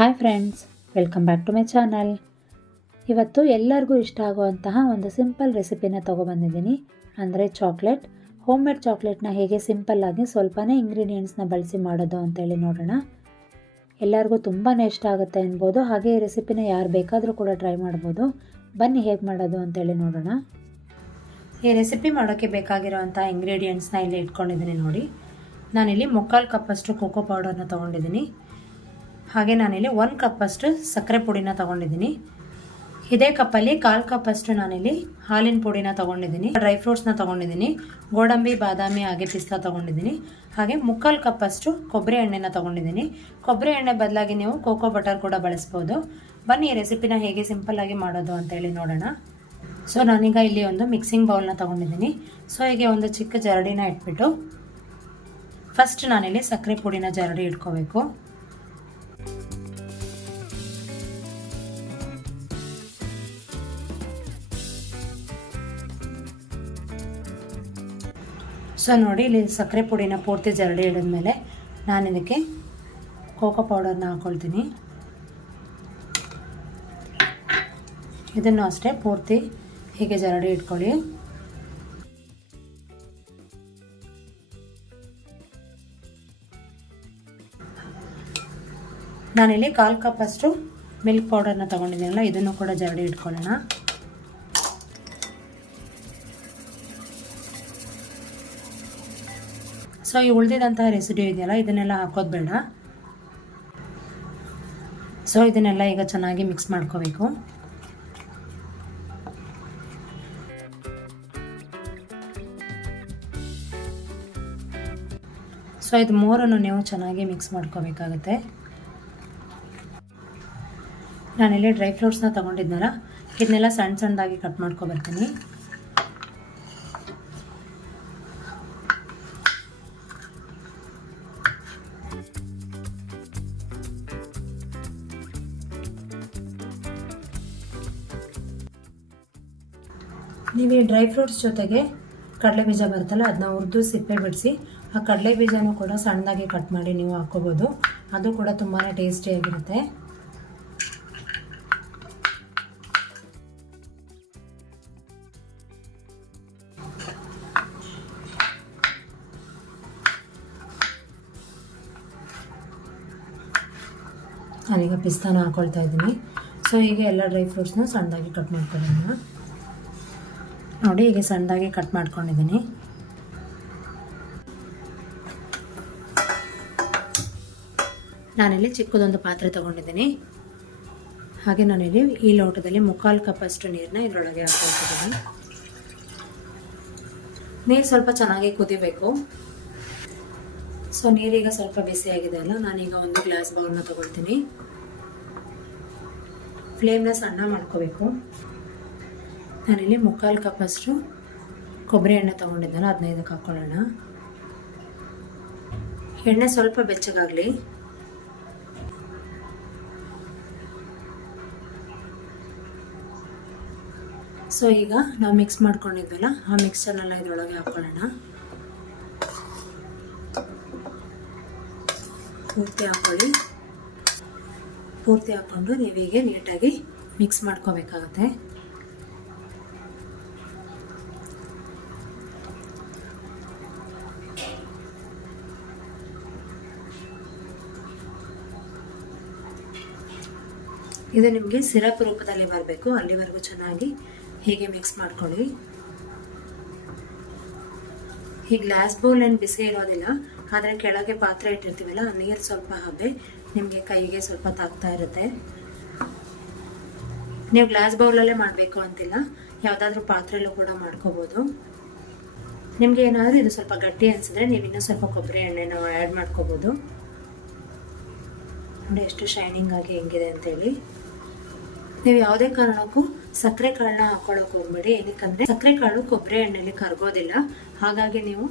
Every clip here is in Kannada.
Hi friends welcome back to my channel ಇವತ್ತು ಎಲ್ಲರಿಗೂ ಇಷ್ಟ ಆಗುವಂತಹ ಒಂದು ಸಿಂಪಲ್ ರೆಸಿಪಿನ ತೊಗೊಬಂದಿದ್ದೀನಿ. ಅಂದರೆ ಚಾಕ್ಲೇಟ್ ಹೋಮ್ ಮೇಡ್ ಚಾಕ್ಲೇಟ್ನ ಹೇಗೆ ಸಿಂಪಲ್ಲಾಗಿ ಸ್ವಲ್ಪನೇ ಇಂಗ್ರೀಡಿಯೆಂಟ್ಸ್ನ ಬಳಸಿ ಮಾಡೋದು ಅಂತೇಳಿ ನೋಡೋಣ. ಎಲ್ಲರಿಗೂ ತುಂಬಾ ಇಷ್ಟ ಆಗುತ್ತೆ ಅನ್ಬೋದು. ಹಾಗೆ ಈ ರೆಸಿಪಿನ ಯಾರು ಬೇಕಾದರೂ ಕೂಡ ಟ್ರೈ ಮಾಡ್ಬೋದು. ಬನ್ನಿ ಹೇಗೆ ಮಾಡೋದು ಅಂತೇಳಿ ನೋಡೋಣ. ಈ ರೆಸಿಪಿ ಮಾಡೋಕ್ಕೆ ಬೇಕಾಗಿರೋವಂಥ ಇಂಗ್ರೀಡಿಯೆಂಟ್ಸ್ನ ಇಲ್ಲಿ ಇಟ್ಕೊಂಡಿದ್ದೀನಿ ನೋಡಿ. ನಾನಿಲ್ಲಿ ಮುಕ್ಕಾಲು ಕಪ್ಪಷ್ಟು ಕೋಕೋ ಪೌಡರ್ನ ತೊಗೊಂಡಿದ್ದೀನಿ. ಹಾಗೆ ನಾನಿಲ್ಲಿ ಒಂದು ಕಪ್ಪಷ್ಟು ಸಕ್ಕರೆ ಪುಡಿನ ತಗೊಂಡಿದ್ದೀನಿ. ಇದೇ ಕಪ್ಪಲ್ಲಿ ಕಾಲು ಕಪ್ಪಷ್ಟು ನಾನಿಲ್ಲಿ ಹಾಲಿನ ಪುಡಿನ ತಗೊಂಡಿದ್ದೀನಿ. ಡ್ರೈ ಫ್ರೂಟ್ಸ್ನ ತೊಗೊಂಡಿದ್ದೀನಿ. ಗೋಡಂಬಿ, ಬಾದಾಮಿ, ಹಾಗೆ ಪಿಸ್ತಾ ತೊಗೊಂಡಿದ್ದೀನಿ. ಹಾಗೆ ಮುಕ್ಕಾಲು ಕಪ್ಪಷ್ಟು ಕೊಬ್ಬರಿ ಎಣ್ಣೆನ ತೊಗೊಂಡಿದ್ದೀನಿ. ಕೊಬ್ಬರಿ ಎಣ್ಣೆ ಬದಲಾಗಿ ನೀವು ಕೋಕೋ ಬಟರ್ ಕೂಡ ಬಳಸ್ಬೋದು. ಬನ್ನಿ ಈ ರೆಸಿಪಿನ ಹೇಗೆ ಸಿಂಪಲ್ಲಾಗಿ ಮಾಡೋದು ಅಂತೇಳಿ ನೋಡೋಣ. ಸೊ ನಾನೀಗ ಇಲ್ಲಿ ಒಂದು ಮಿಕ್ಸಿಂಗ್ ಬೌಲ್ನ ತೊಗೊಂಡಿದ್ದೀನಿ. ಸೊ ಹೀಗೆ ಒಂದು ಚಿಕ್ಕ ಜರಡಿನ ಇಟ್ಬಿಟ್ಟು ಫಸ್ಟ್ ನಾನಿಲ್ಲಿ ಸಕ್ಕರೆ ಪುಡಿನ ಜರಡಿ ಇಟ್ಕೋಬೇಕು. ಸೊ ನೋಡಿ, ಇಲ್ಲಿ ಸಕ್ಕರೆ ಪುಡಿನ ಪೂರ್ತಿ ಜರಡಿ ಹಿಡಿದ್ಮೇಲೆ ನಾನು ಇದಕ್ಕೆ ಕೋಕೋ ಪೌಡರ್ನ ಹಾಕ್ಕೊಳ್ತೀನಿ ಇದನ್ನು ಅಷ್ಟೇ ಪೂರ್ತಿ ಹೀಗೆ ಜರಡಿ ಇಟ್ಕೊಳ್ಳಿ ನಾನಿಲ್ಲಿ ಕಾಲು ಕಪ್ಪಷ್ಟು ಮಿಲ್ಕ್ ಪೌಡರ್ನ ತೊಗೊಂಡಿದ್ದೀನಲ್ಲ, ಇದನ್ನು ಕೂಡ ಜರಡಿ ಇಟ್ಕೊಳ್ಳೋಣ ಸೊ ಈ ಉಳಿದಿದಂತಹ ರೆಸಿಪಿ ಇದೆಯಲ್ಲ, ಇದನ್ನೆಲ್ಲ ಹಾಕೋದು ಬೇಡ. ಸೊ ಇದನ್ನೆಲ್ಲ ಈಗ ಚೆನ್ನಾಗಿ ಮಿಕ್ಸ್ ಮಾಡ್ಕೋಬೇಕು. ಸೊ ಇದು ಮೋರನ್ನು ನೀವು ಚೆನ್ನಾಗಿ ಮಿಕ್ಸ್ ಮಾಡ್ಕೋಬೇಕಾಗುತ್ತೆ. ನಾನಿಲ್ಲಿ ಡ್ರೈ ಫ್ರೂಟ್ಸ್ನ ತೊಗೊಂಡಿದ್ನಲ್ಲ, ಇದನ್ನೆಲ್ಲ ಸಣ್ಣ ಸಣ್ಣದಾಗಿ ಕಟ್ ಮಾಡ್ಕೊಬರ್ತೀನಿ ನೀವು ಈ ಡ್ರೈ ಫ್ರೂಟ್ಸ್ ಜೊತೆಗೆ ಕಡಲೆ ಬೀಜ ಬರುತ್ತಲ್ಲ ಅದನ್ನ ಹುರಿದು ಸಿಪ್ಪೆ ಬಿಡಿಸಿ, ಆ ಕಡಲೆ ಬೀಜನೂ ಕೂಡ ಸಣ್ಣದಾಗಿ ಕಟ್ ಮಾಡಿ ನೀವು ಹಾಕ್ಕೋಬೋದು. ಅದು ಕೂಡ ತುಂಬಾ ಟೇಸ್ಟಿಯಾಗಿರುತ್ತೆ ನಾನೀಗ ಪಿಸ್ತಾನ ಹಾಕೊಳ್ತಾ ಇದ್ದೀನಿ. ಸೊ ಹೀಗೆ ಎಲ್ಲ ಡ್ರೈ ಫ್ರೂಟ್ಸ್ನ ಸಣ್ಣದಾಗಿ ಕಟ್ ಮಾಡ್ಕೊಳ್ಳೋಣ. ನೋಡಿ ಹೀಗೆ ಸಣ್ಣದಾಗಿ ಕಟ್ ಮಾಡ್ಕೊಂಡಿದ್ದೀನಿ. ನಾನಿಲ್ಲಿ ಚಿಕ್ಕದೊಂದು ಪಾತ್ರೆ ತಗೊಂಡಿದ್ದೀನಿ. ಹಾಗೆ ನಾನಿಲ್ಲಿ ಈ ಲೋಟದಲ್ಲಿ ಮುಕ್ಕಾಲು ಕಪ್ಪಷ್ಟು ನೀರನ್ನ ಇದರೊಳಗೆ ಹಾಕೊಳ್ತಿದ್ದೀನಿ ನೀರು ಸ್ವಲ್ಪ ಚೆನ್ನಾಗಿ ಕುದಿಬೇಕು. ಸೊ, ನೀರೀಗ ಸ್ವಲ್ಪ ಬಿಸಿಯಾಗಿದೆ ಅಲ್ಲ, ನಾನೀಗ ಒಂದು ಗ್ಲಾಸ್ ಬೌಲ್ನ ತಗೊಳ್ತೀನಿ. ಫ್ಲೇಮ್ನ ಸಣ್ಣ ಮಾಡ್ಕೋಬೇಕು. ನಾನಿಲ್ಲಿ ಮುಕ್ಕಾಲು ಕಪ್ಪಷ್ಟು ಕೊಬ್ಬರಿ ಎಣ್ಣೆ ತೊಗೊಂಡಿದ್ದಲ್ಲ ಹದಿನೈದಕ್ಕೆ ಹಾಕ್ಕೊಳ್ಳೋಣ ಎಣ್ಣೆ ಸ್ವಲ್ಪ ಬೆಚ್ಚಗಾಗಲಿ. ಸೊ ಈಗ ನಾವು ಮಿಕ್ಸ್ ಮಾಡ್ಕೊಂಡಿದ್ವಲ್ಲ ಆ ಮಿಕ್ಸರ್ನೆಲ್ಲ ಇದರೊಳಗೆ ಹಾಕ್ಕೊಳ್ಳೋಣ ಪೂರ್ತಿ ಹಾಕ್ಕೊಳ್ಳಿ ಪೂರ್ತಿ ಹಾಕ್ಕೊಂಡು ನೀವೀಗೆ ನೀಟಾಗಿ ಮಿಕ್ಸ್ ಮಾಡ್ಕೋಬೇಕಾಗತ್ತೆ. ಇದು ನಿಮಗೆ ಸಿರಪ್ ರೂಪದಲ್ಲಿ ಬರಬೇಕು, ಅಲ್ಲಿವರೆಗೂ ಚೆನ್ನಾಗಿ ಹೀಗೆ ಮಿಕ್ಸ್ ಮಾಡ್ಕೊಳ್ಳಿ. ಈ ಗ್ಲಾಸ್ ಬೌಲ್ ಏನು ಬಿಸಿ ಇರೋದಿಲ್ಲ, ಆದರೆ ಕೆಳಗೆ ಪಾತ್ರೆ ಇಟ್ಟಿರ್ತೀವಲ್ಲ ನೀರು ಸ್ವಲ್ಪ ಹಬ್ಬೆ ನಿಮಗೆ ಕೈಗೆ ಸ್ವಲ್ಪ ತಾಗ್ತಾ ಇರುತ್ತೆ. ನೀವು ಗ್ಲಾಸ್ ಬೌಲಲ್ಲೇ ಮಾಡಬೇಕು ಅಂತಿಲ್ಲ, ಯಾವುದಾದ್ರೂ ಪಾತ್ರೆಯಲ್ಲೂ ಕೂಡ ಮಾಡ್ಕೋಬೋದು. ನಿಮಗೆ ಏನಾದರೂ ಇದು ಸ್ವಲ್ಪ ಗಟ್ಟಿ ಅನಿಸಿದ್ರೆ ನೀವು ಇನ್ನೂ ಸ್ವಲ್ಪ ಕೊಬ್ಬರಿ ಎಣ್ಣೆನ ಆ್ಯಡ್ ಮಾಡ್ಕೋಬೋದು. ನೋಡಿ ಎಷ್ಟು ಶೈನಿಂಗ್ ಆಗಿ ಹೆಂಗಿದೆ ಅಂತೇಳಿ. ನೀವು ಯಾವುದೇ ಕಾರಣಕ್ಕೂ ಸಕ್ಕರೆ ಕಾಳನ್ನ ಹಾಕೊಳ್ಳೋಕೆ ಹೋಗ್ಬೇಡಿ. ಏನಕ್ಕಂದ್ರೆ ಸಕ್ಕರೆ ಕಾಳು ಕೊಬ್ಬರಿ ಎಣ್ಣೆಲಿ ಕರಗೋದಿಲ್ಲ. ಹಾಗಾಗಿ ನೀವು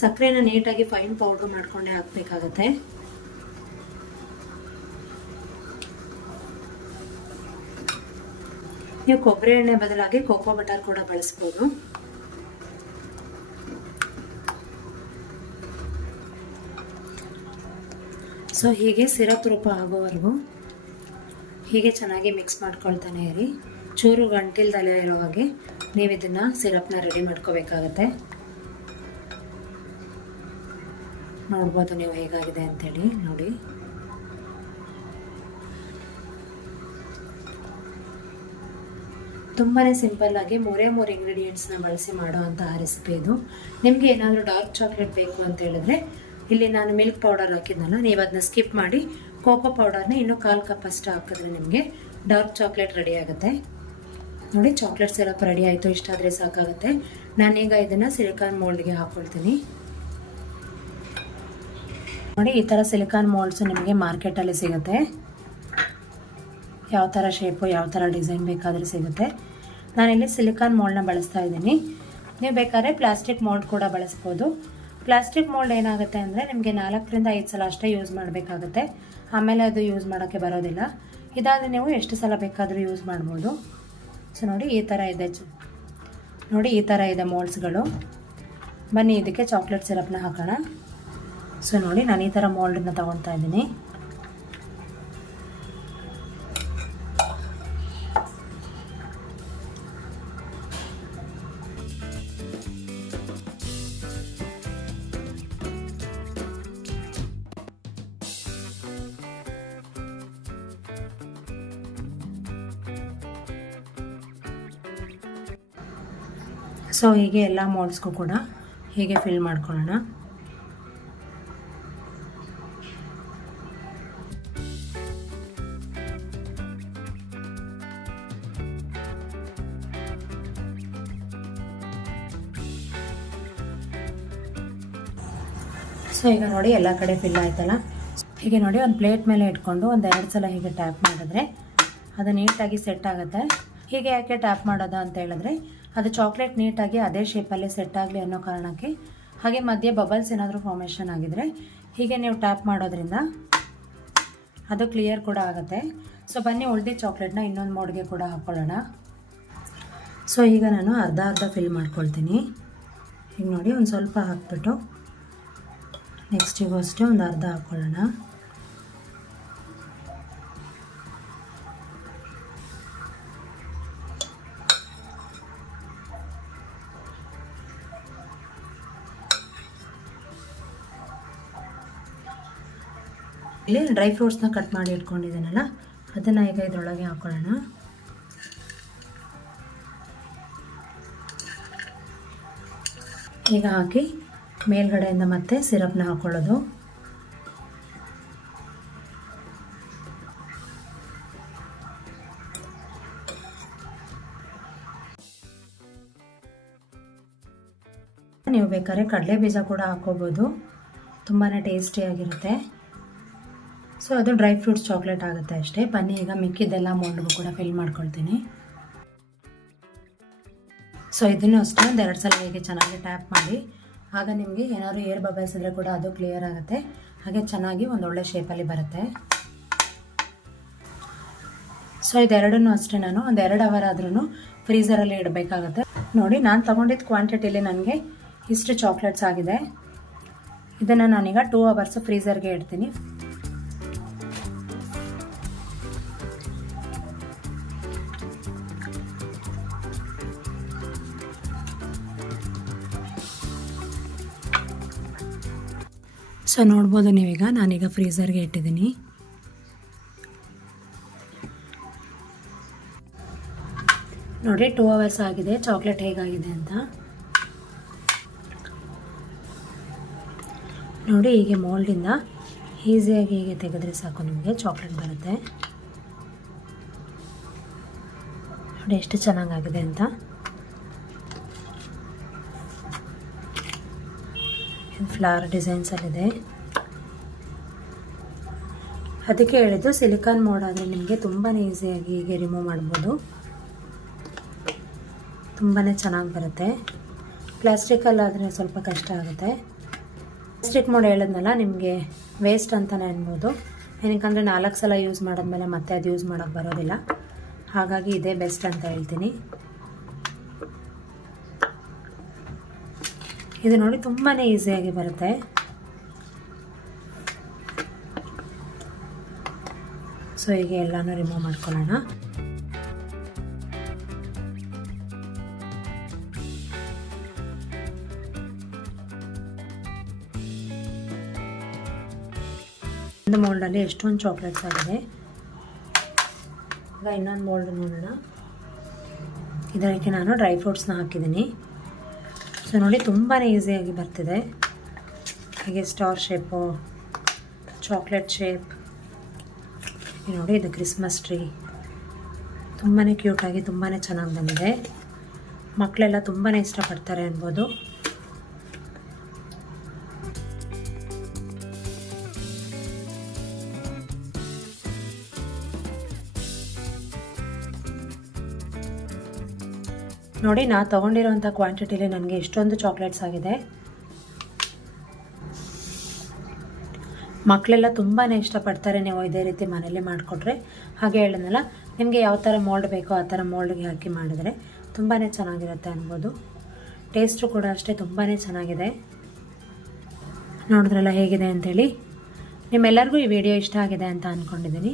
ಸಕ್ಕರೆನ ನೀಟಾಗಿ ಫೈನ್ ಪೌಡರ್ ಮಾಡ್ಕೊಂಡೇ ಹಾಕ್ಬೇಕಾಗತ್ತೆ. ನೀವು ಕೊಬ್ಬರಿ ಎಣ್ಣೆ ಬದಲಾಗಿ ಕೋಕೋ ಬಟರ್ ಕೂಡ ಬಳಸ್ಬೋದು. ಸೊ ಹೀಗೆ ಸಿರಪ್ ರೂಪ ಆಗೋವರೆಗೂ ಹೀಗೆ ಚೆನ್ನಾಗಿ ಮಿಕ್ಸ್ ಮಾಡ್ಕೊಳ್ತಾನೆ ಇರಿ. ಚೂರು ಗಂಟಿಲ್ದಲೇ ಇರೋ ಹಾಗೆ ನೀವು ಇದನ್ನು ಸಿರಪ್ನ ರೆಡಿ ಮಾಡ್ಕೋಬೇಕಾಗತ್ತೆ. ನೋಡ್ಬೋದು ನೀವು ಹೇಗಾಗಿದೆ ಅಂತೇಳಿ, ನೋಡಿ. ತುಂಬಾ ಸಿಂಪಲ್ಲಾಗಿ ಮೂರೇ ಮೂರು ಇಂಗ್ರೀಡಿಯೆಂಟ್ಸ್ನ ಬಳಸಿ ಮಾಡುವಂತಹ ರೆಸಿಪಿ ಇದು. ನಿಮಗೆ ಏನಾದರೂ ಡಾರ್ಕ್ ಚಾಕ್ಲೇಟ್ ಬೇಕು ಅಂತ ಹೇಳಿದ್ರೆ, ಇಲ್ಲಿ ನಾನು ಮಿಲ್ಕ್ ಪೌಡರ್ ಹಾಕಿದ್ನಲ್ಲ, ನೀವು ಅದನ್ನ ಸ್ಕಿಪ್ ಮಾಡಿ ಕೋಕೋ ಪೌಡರ್ನ ಇನ್ನೂ ಕಾಲು ಕಪ್ ಅಷ್ಟು ಹಾಕಿದ್ರೆ ನಿಮಗೆ ಡಾರ್ಕ್ ಚಾಕ್ಲೇಟ್ ರೆಡಿ ಆಗುತ್ತೆ. ನೋಡಿ ಚಾಕ್ಲೇಟ್ ಸಿರಪ್ ರೆಡಿ ಆಯಿತು. ಇಷ್ಟಾದರೆ ಸಾಕಾಗುತ್ತೆ. ನಾನೀಗ ಇದನ್ನು ಸಿಲಿಕಾನ್ ಮೋಲ್ಡ್ಗೆ ಹಾಕ್ಕೊಳ್ತೀನಿ ನೋಡಿ, ಈ ಥರ ಸಿಲಿಕಾನ್ ಮೋಲ್ಡ್ಸು ನಿಮಗೆ ಮಾರ್ಕೆಟಲ್ಲಿ ಸಿಗುತ್ತೆ. ಯಾವ ಥರ ಶೇಪು ಯಾವ ಥರ ಡಿಸೈನ್ ಬೇಕಾದರೂ ಸಿಗುತ್ತೆ. ನಾನಿಲ್ಲಿ ಸಿಲಿಕಾನ್ ಮೋಲ್ಡ್ನ ಬಳಸ್ತಾ ಇದ್ದೀನಿ. ನೀವು ಬೇಕಾದ್ರೆ ಪ್ಲಾಸ್ಟಿಕ್ ಮೋಲ್ಡ್ ಕೂಡ ಬಳಸ್ಬೋದು. ಪ್ಲಾಸ್ಟಿಕ್ ಮೋಲ್ಡ್ ಏನಾಗುತ್ತೆ ಅಂದರೆ ನಿಮಗೆ ನಾಲ್ಕರಿಂದ ಐದು ಸಲ ಅಷ್ಟೇ ಯೂಸ್ ಮಾಡಬೇಕಾಗುತ್ತೆ. ಆಮೇಲೆ ಅದು ಯೂಸ್ ಮಾಡೋಕ್ಕೆ ಬರೋದಿಲ್ಲ. ಇದಾದರೆ ನೀವು ಎಷ್ಟು ಸಲ ಬೇಕಾದರೂ ಯೂಸ್ ಮಾಡ್ಬೋದು. ಸೊ ನೋಡಿ ಈ ಥರ ಇದೆ ನೋಡಿ ಈ ಥರ ಇದೆ ಮೋಲ್ಡ್ಸ್ಗಳು ಬನ್ನಿ, ಇದಕ್ಕೆ ಚಾಕ್ಲೇಟ್ ಸಿರಪ್ನ ಹಾಕೋಣ. ಸೊ ನೋಡಿ ನಾನು ಈ ಥರ ಮೋಲ್ಡನ್ನ ತೊಗೊತಾ ಇದ್ದೀನಿ. ಸೊ ಹೀಗೆ ಎಲ್ಲ ಮೋಲ್ಡ್ಸ್ಗೂ ಕೂಡ ಹೀಗೆ ಫಿಲ್ ಮಾಡ್ಕೊಳ್ಳೋಣ. ಸೊ ಈಗ ನೋಡಿ ಎಲ್ಲ ಕಡೆ ಫಿಲ್ ಆಯ್ತಲ್ಲ. ಹೀಗೆ ನೋಡಿ ಒಂದು ಪ್ಲೇಟ್ ಮೇಲೆ ಇಟ್ಕೊಂಡು ಒಂದು ಎರಡು ಸಲ ಹೀಗೆ ಟ್ಯಾಪ್ ಮಾಡಿದ್ರೆ ಅದು ನೀಟಾಗಿ ಸೆಟ್ ಆಗುತ್ತೆ. ಹೀಗೆ ಯಾಕೆ ಟ್ಯಾಪ್ ಮಾಡೋದು ಅಂತ ಹೇಳಿದ್ರೆ, ಅದು ಚಾಕ್ಲೇಟ್ ನೀಟಾಗಿ ಅದೇ ಶೇಪಲ್ಲಿ ಸೆಟ್ ಆಗಲಿ ಅನ್ನೋ ಕಾರಣಕ್ಕೆ, ಹಾಗೆ ಮಧ್ಯೆ ಬಬಲ್ಸ್ ಏನಾದರೂ ಫಾರ್ಮೇಷನ್ ಆಗಿದ್ರೆ, ಹೀಗೆ ನೀವು ಟ್ಯಾಪ್ ಮಾಡೋದ್ರಿಂದ ಅದು ಕ್ಲಿಯರ್ ಕೂಡ ಆಗುತ್ತೆ. ಸೊ ಬನ್ನಿ ಉಳ್ದಿ ಚಾಕ್ಲೇಟ್ನ ಇನ್ನೊಂದು ಮೋಡ್ಗೆ ಕೂಡ ಹಾಕ್ಕೊಳ್ಳೋಣ ಸೊ ಈಗ ನಾನು ಅರ್ಧ ಅರ್ಧ ಫಿಲ್ ಮಾಡ್ಕೊಳ್ತೀನಿ. ಈಗ ನೋಡಿ ಒಂದು ಸ್ವಲ್ಪ ಹಾಕ್ಬಿಟ್ಟು ನೆಕ್ಸ್ಟಿಗೂ ಅಷ್ಟೇ ಒಂದು ಅರ್ಧ ಹಾಕ್ಕೊಳ್ಳೋಣ ಇಲ್ಲಿ ಡ್ರೈ ಫ್ರೂಟ್ಸ್ನ ಕಟ್ ಮಾಡಿ ಇಟ್ಕೊಂಡಿದ್ದೀನಲ್ಲ, ಅದನ್ನು ಈಗ ಇದರೊಳಗೆ ಹಾಕ್ಕೊಳ್ಳೋಣ ಈಗ ಹಾಕಿ ಮೇಲ್ಗಡೆಯಿಂದ ಮತ್ತೆ ಸಿರಪ್ನ ಹಾಕ್ಕೊಳ್ಳೋದು ನೀವು ಬೇಕಾದ್ರೆ ಕಡಲೆ ಬೀಜ ಕೂಡ ಹಾಕೋಬೋದು ತುಂಬಾ ಟೇಸ್ಟಿಯಾಗಿರುತ್ತೆ. ಸೊ ಅದು ಡ್ರೈ ಫ್ರೂಟ್ಸ್ ಚಾಕ್ಲೇಟ್ ಆಗುತ್ತೆ ಅಷ್ಟೇ. ಬನ್ನಿ, ಈಗ ಮಿಕ್ಕಿದ್ದೆಲ್ಲ ಮೋಲ್ಡ್ಗೂ ಕೂಡ ಫಿಲ್ ಮಾಡ್ಕೊಳ್ತೀನಿ. ಸೊ ಇದನ್ನು ಅಷ್ಟೇ ಒಂದು ಎರಡು ಸಲ ಹೀಗೆ ಚೆನ್ನಾಗಿ ಟ್ಯಾಪ್ ಮಾಡಿ. ಆಗ ನಿಮಗೆ ಏನಾದರೂ ಏರ್ ಬಬಲ್ಸ್ ಇದ್ದರೆ ಕೂಡ ಅದು ಕ್ಲಿಯರ್ ಆಗುತ್ತೆ. ಹಾಗೆ ಚೆನ್ನಾಗಿ ಒಂದು ಒಳ್ಳೆ ಶೇಪಲ್ಲಿ ಬರುತ್ತೆ. ಸೊ ಇದೆರಡನ್ನೂ ಅಷ್ಟೇ ನಾನು ಒಂದು ಎರಡು ಅವರ್ ಆದ್ರೂ ಫ್ರೀಸರಲ್ಲಿ ಇಡಬೇಕಾಗತ್ತೆ. ನೋಡಿ, ನಾನು ತೊಗೊಂಡಿದ್ದ ಕ್ವಾಂಟಿಟಿಲಿ ನನಗೆ ಇಷ್ಟು ಚಾಕ್ಲೇಟ್ಸ್ ಆಗಿದೆ. ಇದನ್ನು ನಾನೀಗ ಟೂ ಅವರ್ಸ್ ಫ್ರೀಸರ್ಗೆ ಇಡ್ತೀನಿ. ಸೊ ನೋಡ್ಬೋದು ನೀವೀಗ. ನಾನೀಗ ಫ್ರೀಸರ್ಗೆ ಇಟ್ಟಿದ್ದೀನಿ. ನೋಡಿ ಟೂ ಅವರ್ಸ್ ಆಗಿದೆ. ಚಾಕ್ಲೇಟ್ ಹೇಗಾಗಿದೆ ಅಂತ. ನೋಡಿ, ಹೀಗೆ ಮೋಲ್ಡಿಂದ ಈಸಿಯಾಗಿ ಹೀಗೆ ತೆಗೆದ್ರೆ ಸಾಕು ನಿಮಗೆ. ಚಾಕ್ಲೇಟ್ ಬರುತ್ತೆ. ನೋಡಿ, ಎಷ್ಟು ಚೆನ್ನಾಗಾಗಿದೆ ಅಂತ. ಫ್ಲವರ್ ಡಿಸೈನ್ಸಲ್ಲಿದೆ ಅದಕ್ಕೆ ಹೇಳಿದ್ದು ಸಿಲಿಕಾನ್ ಮೋಡ್ ಆದರೆ ನಿಮಗೆ ತುಂಬಾ ಈಸಿಯಾಗಿ ಹೀಗೆ ರಿಮೂವ್ ಮಾಡ್ಬೋದು. ತುಂಬಾ ಚೆನ್ನಾಗಿ ಬರುತ್ತೆ. ಪ್ಲಾಸ್ಟಿಕಲ್ಲಾದರೆ ಸ್ವಲ್ಪ ಕಷ್ಟ ಆಗುತ್ತೆ. ಪ್ಲಾಸ್ಟಿಕ್ ಮೋಡ್ ಹೇಳಿದ್ನಲ್ಲ, ನಿಮಗೆ ವೇಸ್ಟ್ ಅಂತಲೇ ಅನ್ಬೋದು. ಏನಕ್ಕಂದರೆ ನಾಲ್ಕು ಸಲ ಯೂಸ್ ಮಾಡಿದ್ಮೇಲೆ ಮತ್ತೆ ಅದು ಯೂಸ್ ಮಾಡೋಕ್ಕೆ ಬರೋದಿಲ್ಲ. ಹಾಗಾಗಿ ಇದೇ ಬೆಸ್ಟ್ ಅಂತ ಹೇಳ್ತೀನಿ. ಇದು ನೋಡಿ ತುಂಬಾ ಈಸಿಯಾಗಿ ಬರುತ್ತೆ. ಸೊ ಹೀಗೆ ಎಲ್ಲನೂ ರಿಮೂವ್ ಮಾಡ್ಕೊಳ್ಳೋಣ. ಒಂದು ಮೋಲ್ಡಲ್ಲಿ ಎಷ್ಟೊಂದು ಚಾಕ್ಲೇಟ್ಸ್ ಆಗಿದೆ. ಈಗ ಇನ್ನೊಂದು ಮೋಲ್ಡ್ ನೋಡೋಣ. ಇದಕ್ಕೆ ನಾನು ಡ್ರೈ ಫ್ರೂಟ್ಸ್ನ ಹಾಕಿದ್ದೀನಿ. ಸೊ ನೋಡಿ ತುಂಬಾ ಈಸಿಯಾಗಿ ಬರ್ತಿದೆ. ಹಾಗೆ ಸ್ಟಾರ್ ಶೇಪು ಚಾಕ್ಲೇಟ್ ಶೇಪ್ ನೋಡಿ ಇದು ಕ್ರಿಸ್ಮಸ್ ಟ್ರೀ ತುಂಬಾ ಕ್ಯೂಟಾಗಿ ತುಂಬಾ ಚೆನ್ನಾಗಿ ಬಂದಿದೆ. ಮಕ್ಕಳೆಲ್ಲ ತುಂಬಾ ಇಷ್ಟಪಡ್ತಾರೆ ಅನ್ಬೋದು. ನೋಡಿ, ನಾ ತೊಗೊಂಡಿರೋಂಥ ಕ್ವಾಂಟಿಟಿಲಿ ನನಗೆ ಇಷ್ಟೊಂದು ಚಾಕ್ಲೇಟ್ಸ್ ಆಗಿದೆ. ಮಕ್ಕಳೆಲ್ಲ ತುಂಬಾ ಇಷ್ಟಪಡ್ತಾರೆ ನೀವು ಇದೇ ರೀತಿ ಮನೇಲಿ ಮಾಡಿಕೊಟ್ರೆ. ಹಾಗೆ ಹೇಳಿದ್ನಲ್ಲ ನಿಮಗೆ ಯಾವ ಥರ ಮೋಲ್ಡ್ ಬೇಕೋ ಆ ಥರ ಮೋಲ್ಡ್ಗೆ ಹಾಕಿ ಮಾಡಿದರೆ ತುಂಬಾ ಚೆನ್ನಾಗಿರುತ್ತೆ ಅನ್ಬೋದು. ಟೇಸ್ಟು ಕೂಡ ಅಷ್ಟೇ ತುಂಬಾ ಚೆನ್ನಾಗಿದೆ. ನೋಡಿದ್ರಲ್ಲ ಹೇಗಿದೆ ಅಂಥೇಳಿ ನಿಮ್ಮೆಲ್ಲರಿಗೂ ಈ ವಿಡಿಯೋ ಇಷ್ಟ ಆಗಿದೆ ಅಂತ ಅಂದ್ಕೊಂಡಿದ್ದೀನಿ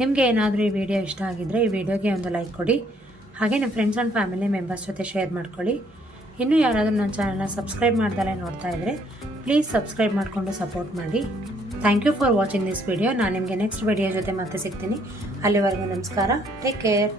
ನಿಮಗೆ ಏನಾದರೂ ಈ ವಿಡಿಯೋ ಇಷ್ಟ ಆಗಿದ್ದರೆ ಈ ವಿಡಿಯೋಗೆ ಒಂದು ಲೈಕ್ ಕೊಡಿ. ಹಾಗೆ ನಿಮ್ಮ ಫ್ರೆಂಡ್ಸ್ ಆ್ಯಂಡ್ ಫ್ಯಾಮಿಲಿ ಮೆಂಬರ್ಸ್ ಜೊತೆ ಶೇರ್ ಮಾಡ್ಕೊಳ್ಳಿ. ಇನ್ನೂ ಯಾರಾದರೂ ನನ್ನ ಚಾನಲ್ನ ಸಬ್ಸ್ಕ್ರೈಬ್ ಮಾಡ್ದಲೇ ನೋಡ್ತಾ ಇದ್ದರೆ ಪ್ಲೀಸ್ ಸಬ್ಸ್ಕ್ರೈಬ್ ಮಾಡಿಕೊಂಡು ಸಪೋರ್ಟ್ ಮಾಡಿ. Thank you for watching this video ನಾನು ನಿಮಗೆ ನೆಕ್ಸ್ಟ್ ವಿಡಿಯೋ ಜೊತೆ ಮತ್ತೆ ಸಿಗ್ತೀನಿ. ಅಲ್ಲಿವರೆಗೂ ನಮಸ್ಕಾರ. Take care